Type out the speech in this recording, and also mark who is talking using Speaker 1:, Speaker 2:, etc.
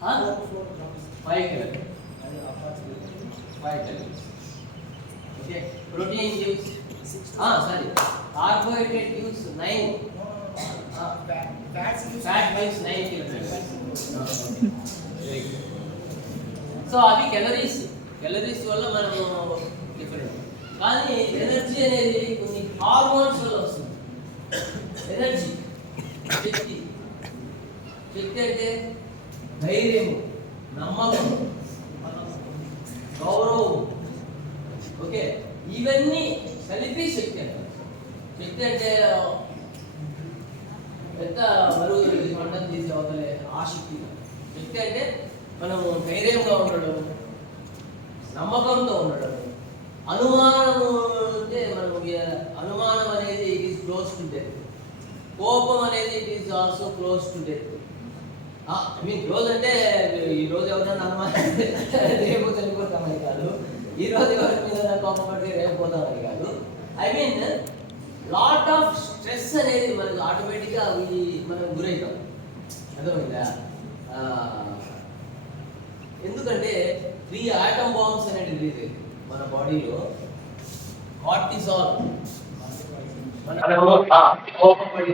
Speaker 1: Five calories five okay protein gives sorry carbohydrate uses nine fat gives nine so అవి calories calories వల్ల మనము different కానీ energy అనేది కొన్ని హార్మోన్స్ వల్ల వస్తుంది ఎనర్జీ శక్తి శక్తి అంటే ధైర్యం నమ్మకం గౌరవం ఓకే? ఇవన్నీ కలిపి శక్తి అంటారు శక్తి అంటే పెద్ద బరువు మంటలు తీసే అవతలే ఆ శక్తి శక్తి అంటే మనము ధైర్యంగా ఉండడం నమ్మకంతో ఉండడం. అనుమానం అంటే మనం అనుమానం అనేది it is close to death కోపం అనేది it is also close to death మీకు రోజు అంటే ఈ రోజు ఎవరైనా అనుమానం రేపు చనిపోతామని కాదు. ఈ రోజు ఎవరి మీద కోపం పడితే రేపు పోతామని కాదు. I mean lot of stress అనేది మనకు ఆటోమేటిక్గా ఈ మనం గురవుతాం అర్థమైందా? ఎందుకంటే త్రీ ఆటమ్ బాంబ్స్ అనేది రిలీజ్ అయింది మన బాడీలో కార్టిసాల్ కోపం పడి